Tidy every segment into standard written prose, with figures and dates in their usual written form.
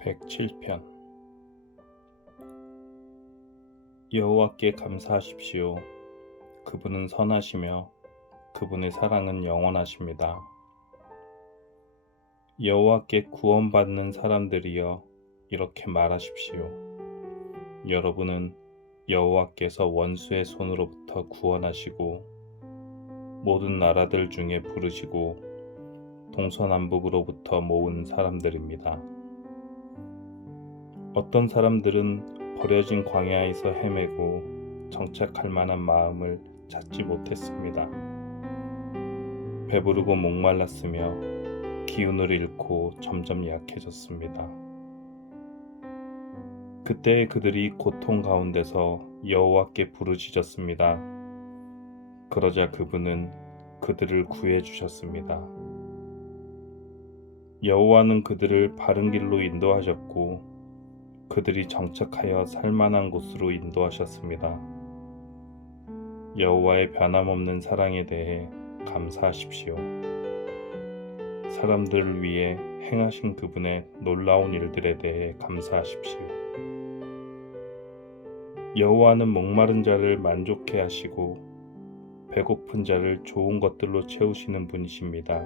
107편. 여호와께 감사하십시오. 그분은 선하시며 그분의 사랑은 영원하십니다. 여호와께 구원받는 사람들이여 이렇게 말하십시오. 여러분은 여호와께서 원수의 손으로부터 구원하시고 모든 나라들 중에 부르시고 동서남북으로부터 모은 사람들입니다. 어떤 사람들은 버려진 광야에서 헤매고 정착할 만한 마음을 찾지 못했습니다. 배부르고 목말랐으며 기운을 잃고 점점 약해졌습니다. 그때 그들이 고통 가운데서 여호와께 부르짖었습니다. 그러자 그분은 그들을 구해 주셨습니다. 여호와는 그들을 바른 길로 인도하셨고 그들이 정착하여 살만한 곳으로 인도하셨습니다. 여호와의 변함없는 사랑에 대해 감사하십시오. 사람들을 위해 행하신 그분의 놀라운 일들에 대해 감사하십시오. 여호와는 목마른 자를 만족해 하시고 배고픈 자를 좋은 것들로 채우시는 분이십니다.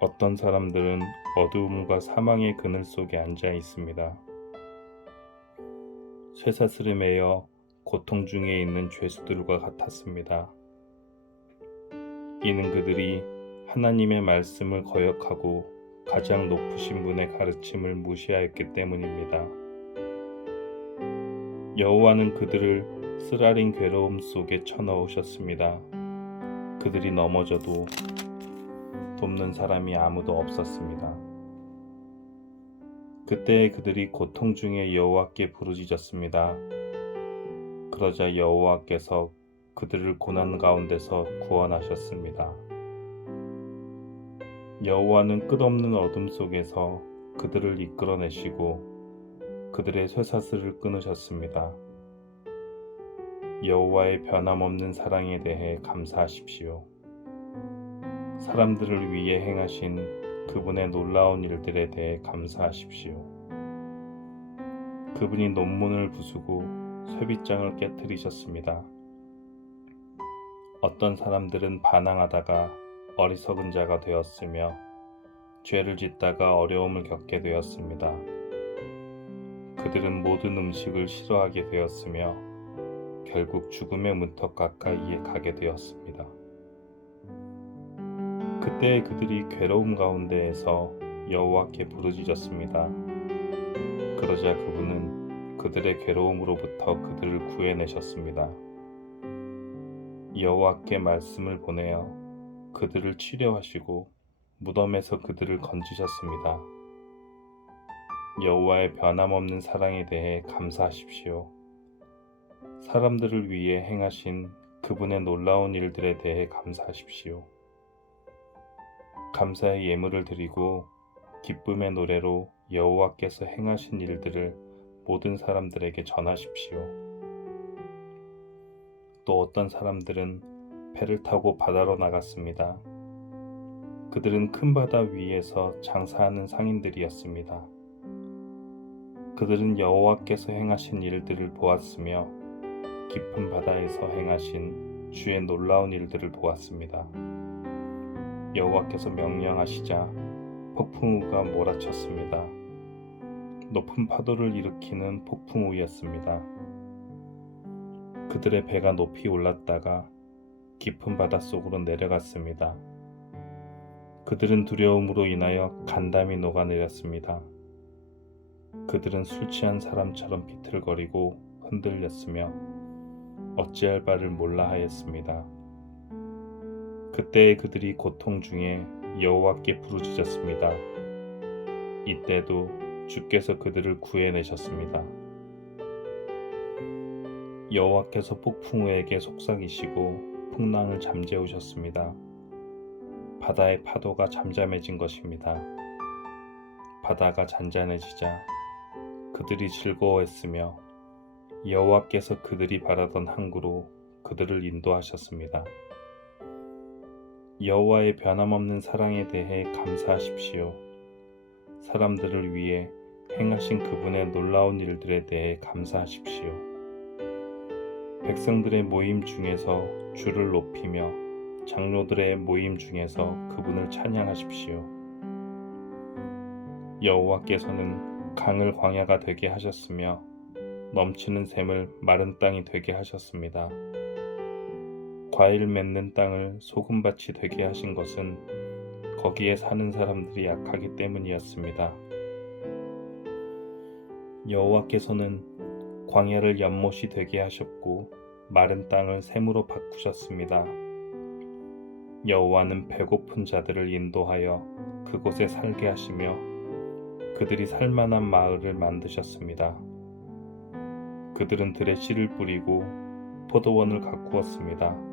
어떤 사람들은 어두움과 사망의 그늘 속에 앉아 있습니다. 쇠사슬에 매여 고통 중에 있는 죄수들과 같았습니다. 이는 그들이 하나님의 말씀을 거역하고 가장 높으신 분의 가르침을 무시하였기 때문입니다. 여호와는 그들을 쓰라린 괴로움 속에 쳐넣으셨습니다. 그들이 넘어져도 돕는 사람이 아무도 없었습니다. 그때 그들이 고통 중에 여호와께 부르짖었습니다. 그러자 여호와께서 그들을 고난 가운데서 구원하셨습니다. 여호와는 끝없는 어둠 속에서 그들을 이끌어내시고 그들의 쇠사슬을 끊으셨습니다. 여호와의 변함없는 사랑에 대해 감사하십시오. 사람들을 위해 행하신 그분의 놀라운 일들에 대해 감사하십시오. 그분이 논문을 부수고 쇠빗장을 깨뜨리셨습니다. 어떤 사람들은 반항하다가 어리석은 자가 되었으며 죄를 짓다가 어려움을 겪게 되었습니다. 그들은 모든 음식을 싫어하게 되었으며 결국 죽음의 문턱 가까이에 가게 되었습니다. 그때 그들이 괴로움 가운데에서 여호와께 부르짖었습니다. 그러자 그분은 그들의 괴로움으로부터 그들을 구해내셨습니다. 여호와께 말씀을 보내어 그들을 치료하시고 무덤에서 그들을 건지셨습니다. 여호와의 변함없는 사랑에 대해 감사하십시오. 사람들을 위해 행하신 그분의 놀라운 일들에 대해 감사하십시오. 감사의 예물을 드리고 기쁨의 노래로 여호와께서 행하신 일들을 모든 사람들에게 전하십시오. 또 어떤 사람들은 배를 타고 바다로 나갔습니다. 그들은 큰 바다 위에서 장사하는 상인들이었습니다. 그들은 여호와께서 행하신 일들을 보았으며 깊은 바다에서 행하신 주의 놀라운 일들을 보았습니다. 여호와께서 명령하시자 폭풍우가 몰아쳤습니다. 높은 파도를 일으키는 폭풍우였습니다. 그들의 배가 높이 올랐다가 깊은 바닷속으로 내려갔습니다. 그들은 두려움으로 인하여 간담이 녹아내렸습니다. 그들은 술 취한 사람처럼 비틀거리고 흔들렸으며 어찌할 바를 몰라 하였습니다. 그때 그들이 고통 중에 여호와께 부르짖었습니다. 이때도 주께서 그들을 구해내셨습니다. 여호와께서 폭풍우에게 속삭이시고 풍랑을 잠재우셨습니다. 바다의 파도가 잠잠해진 것입니다. 바다가 잔잔해지자 그들이 즐거워했으며 여호와께서 그들이 바라던 항구로 그들을 인도하셨습니다. 여호와의 변함없는 사랑에 대해 감사하십시오. 사람들을 위해 행하신 그분의 놀라운 일들에 대해 감사하십시오. 백성들의 모임 중에서 주를 높이며 장로들의 모임 중에서 그분을 찬양하십시오. 여호와께서는 강을 광야가 되게 하셨으며 넘치는 샘을 마른 땅이 되게 하셨습니다. 과일 맺는 땅을 소금밭이 되게 하신 것은 거기에 사는 사람들이 약하기 때문이었습니다. 여호와께서는 광야를 연못이 되게 하셨고 마른 땅을 샘으로 바꾸셨습니다. 여호와는 배고픈 자들을 인도하여 그곳에 살게 하시며 그들이 살만한 마을을 만드셨습니다. 그들은 들에 씨를 뿌리고 포도원을 가꾸었습니다.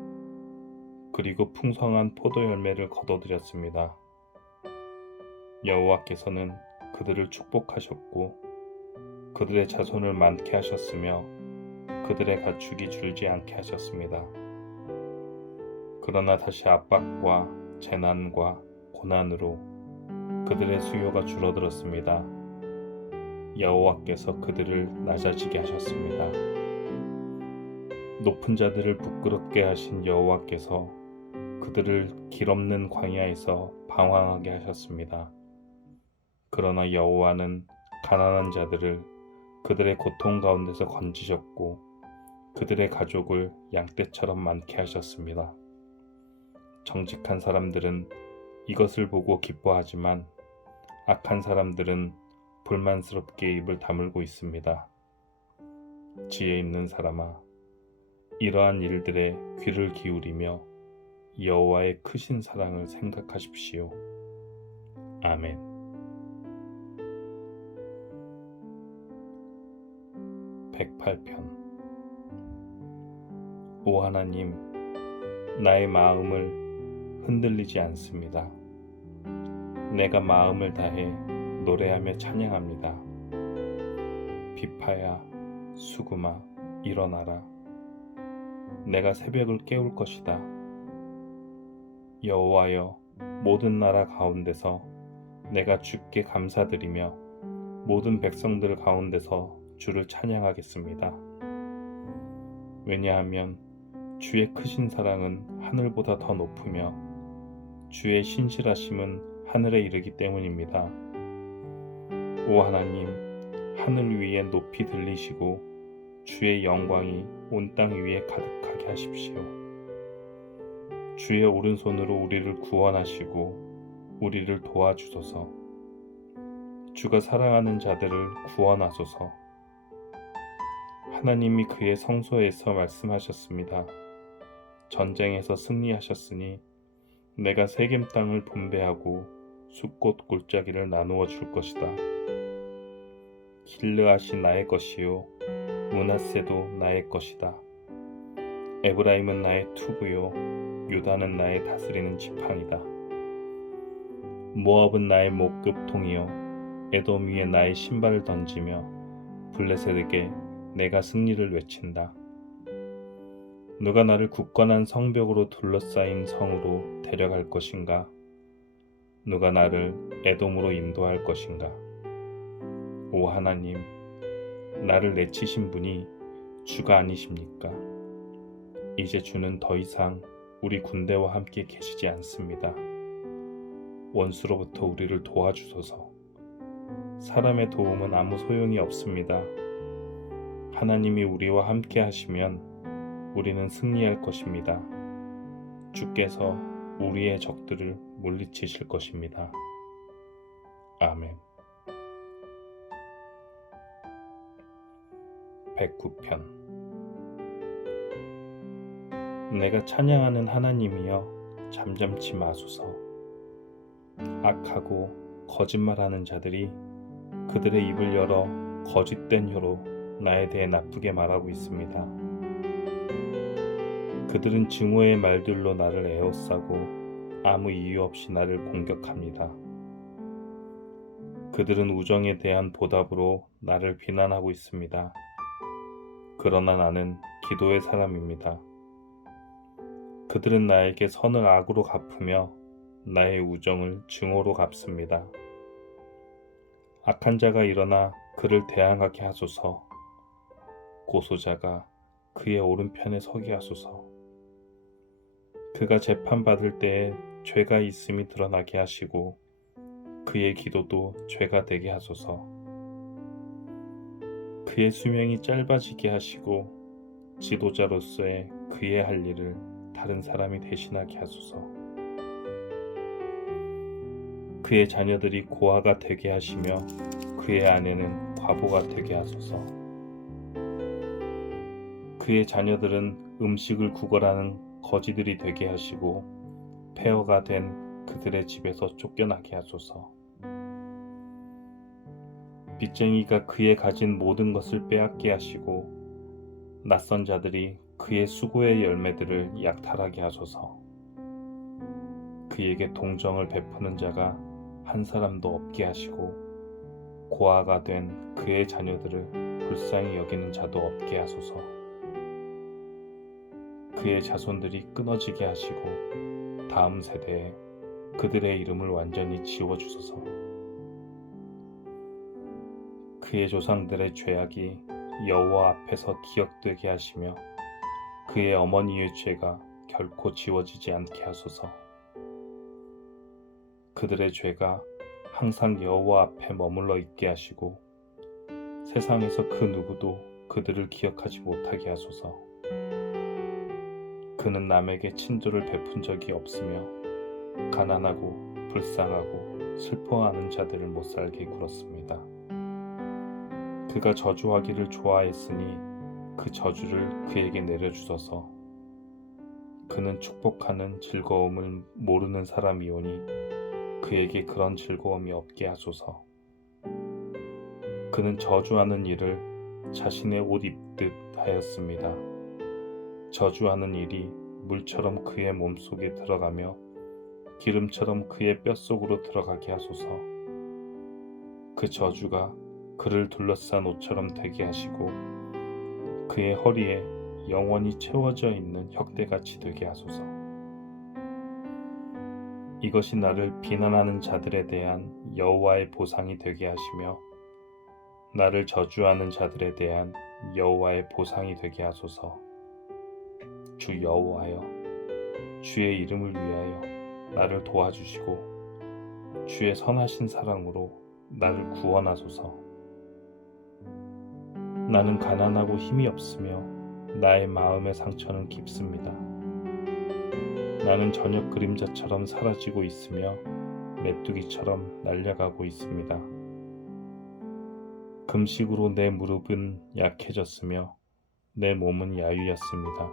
그리고 풍성한 포도 열매를 거둬들였습니다. 여호와께서는 그들을 축복하셨고 그들의 자손을 많게 하셨으며 그들의 가축이 줄지 않게 하셨습니다. 그러나 다시 압박과 재난과 고난으로 그들의 수요가 줄어들었습니다. 여호와께서 그들을 낮아지게 하셨습니다. 높은 자들을 부끄럽게 하신 여호와께서 그들을 길 없는 광야에서 방황하게 하셨습니다. 그러나 여호와는 가난한 자들을 그들의 고통 가운데서 건지셨고 그들의 가족을 양떼처럼 많게 하셨습니다. 정직한 사람들은 이것을 보고 기뻐하지만 악한 사람들은 불만스럽게 입을 다물고 있습니다. 지혜 있는 사람아, 이러한 일들에 귀를 기울이며 여호와의 크신 사랑을 생각하십시오. 아멘. (108편) 오 하나님, 나의 마음을 흔들리지 않습니다. 내가 마음을 다해 노래하며 찬양합니다. 비파야, 수금아, 일어나라. 내가 새벽을 깨울 것이다. 여호와여, 모든 나라 가운데서 내가 주께 감사드리며 모든 백성들 가운데서 주를 찬양하겠습니다. 왜냐하면 주의 크신 사랑은 하늘보다 더 높으며 주의 신실하심은 하늘에 이르기 때문입니다. 오 하나님, 하늘 위에 높이 들리시고 주의 영광이 온 땅 위에 가득하게 하십시오. 주의 오른손으로 우리를 구원하시고 우리를 도와주소서. 주가 사랑하는 자들을 구원하소서. 하나님이 그의 성소에서 말씀하셨습니다. 전쟁에서 승리하셨으니 내가 세겜 땅을 분배하고 숫꽃 골짜기를 나누어 줄 것이다. 길르앗이 나의 것이요 므낫세도 나의 것이다. 에브라임은 나의 투구요 유다는 나의 다스리는 지팡이다. 모압은 나의 목급통이요 에돔 위에 나의 신발을 던지며 블레셋에게 내가 승리를 외친다. 누가 나를 굳건한 성벽으로 둘러싸인 성으로 데려갈 것인가? 누가 나를 에돔으로 인도할 것인가? 오 하나님, 나를 내치신 분이 주가 아니십니까? 이제 주는 더 이상 우리 군대와 함께 계시지 않습니다. 원수로부터 우리를 도와주소서. 사람의 도움은 아무 소용이 없습니다. 하나님이 우리와 함께 하시면 우리는 승리할 것입니다. 주께서 우리의 적들을 물리치실 것입니다. 아멘. 109편. 내가 찬양하는 하나님이여, 잠잠치 마소서. 악하고 거짓말하는 자들이 그들의 입을 열어 거짓된 혀로 나에 대해 나쁘게 말하고 있습니다. 그들은 증오의 말들로 나를 에워싸고 아무 이유 없이 나를 공격합니다. 그들은 우정에 대한 보답으로 나를 비난하고 있습니다. 그러나 나는 기도의 사람입니다. 그들은 나에게 선을 악으로 갚으며 나의 우정을 증오로 갚습니다. 악한 자가 일어나 그를 대항하게 하소서. 고소자가 그의 오른편에 서게 하소서. 그가 재판받을 때에 죄가 있음이 드러나게 하시고 그의 기도도 죄가 되게 하소서. 그의 수명이 짧아지게 하시고 지도자로서의 그의 할 일을 다른 사람이 대신하게 하소서. 그의 자녀들이 고아가 되게 하시며 그의 아내는 과부가 되게 하소서. 그의 자녀들은 음식을 구걸하는 거지들이 되게 하시고 폐허가 된 그들의 집에서 쫓겨나게 하소서. 빚쟁이가 그의 가진 모든 것을 빼앗게 하시고 낯선 자들이 그의 수고의 열매들을 약탈하게 하소서. 그에게 동정을 베푸는 자가 한 사람도 없게 하시고 고아가 된 그의 자녀들을 불쌍히 여기는 자도 없게 하소서. 그의 자손들이 끊어지게 하시고 다음 세대에 그들의 이름을 완전히 지워주소서. 그의 조상들의 죄악이 여호와 앞에서 기억되게 하시며 그의 어머니의 죄가 결코 지워지지 않게 하소서. 그들의 죄가 항상 여호와 앞에 머물러 있게 하시고 세상에서 그 누구도 그들을 기억하지 못하게 하소서. 그는 남에게 친절을 베푼 적이 없으며 가난하고 불쌍하고 슬퍼하는 자들을 못살게 굴었습니다. 그가 저주하기를 좋아했으니 그 저주를 그에게 내려주소서. 그는 축복하는 즐거움을 모르는 사람이오니 그에게 그런 즐거움이 없게 하소서. 그는 저주하는 일을 자신의 옷 입듯 하였습니다. 저주하는 일이 물처럼 그의 몸속에 들어가며 기름처럼 그의 뼛속으로 들어가게 하소서. 그 저주가 그를 둘러싼 옷처럼 되게 하시고 그의 허리에 영원히 채워져 있는 혁대같이 되게 하소서. 이것이 나를 비난하는 자들에 대한 여호와의 보상이 되게 하시며 나를 저주하는 자들에 대한 여호와의 보상이 되게 하소서. 주 여호와여, 주의 이름을 위하여 나를 도와주시고 주의 선하신 사랑으로 나를 구원하소서. 나는 가난하고 힘이 없으며 나의 마음의 상처는 깊습니다. 나는 저녁 그림자처럼 사라지고 있으며 메뚜기처럼 날려가고 있습니다. 금식으로 내 무릎은 약해졌으며 내 몸은 야위었습니다.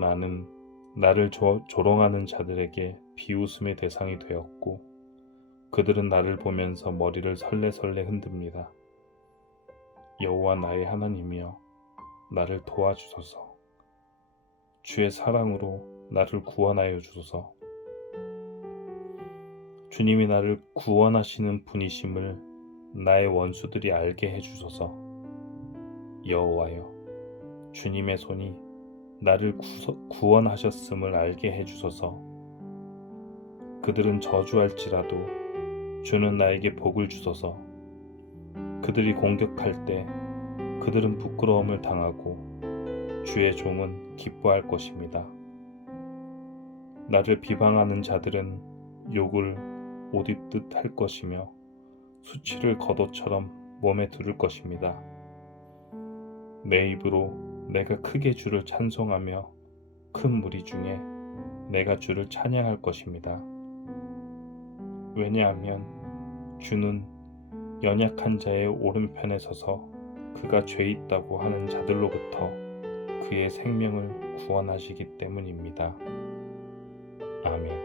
나는 나를 조롱하는 자들에게 비웃음의 대상이 되었고 그들은 나를 보면서 머리를 설레설레 흔듭니다. 여호와 나의 하나님이여, 나를 도와주소서. 주의 사랑으로 나를 구원하여 주소서. 주님이 나를 구원하시는 분이심을 나의 원수들이 알게 해주소서. 여호와여, 주님의 손이 나를 구원하셨음을 알게 해주소서. 그들은 저주할지라도 주는 나에게 복을 주소서. 그들이 공격할 때 그들은 부끄러움을 당하고 주의 종은 기뻐할 것입니다. 나를 비방하는 자들은 욕을 옷 입듯 할 것이며 수치를 겉옷처럼 몸에 두를 것입니다. 내 입으로 내가 크게 주를 찬송하며 큰 무리 중에 내가 주를 찬양할 것입니다. 왜냐하면 주는 연약한 자의 오른편에 서서 그가 죄 있다고 하는 자들로부터 그의 생명을 구원하시기 때문입니다. 아멘.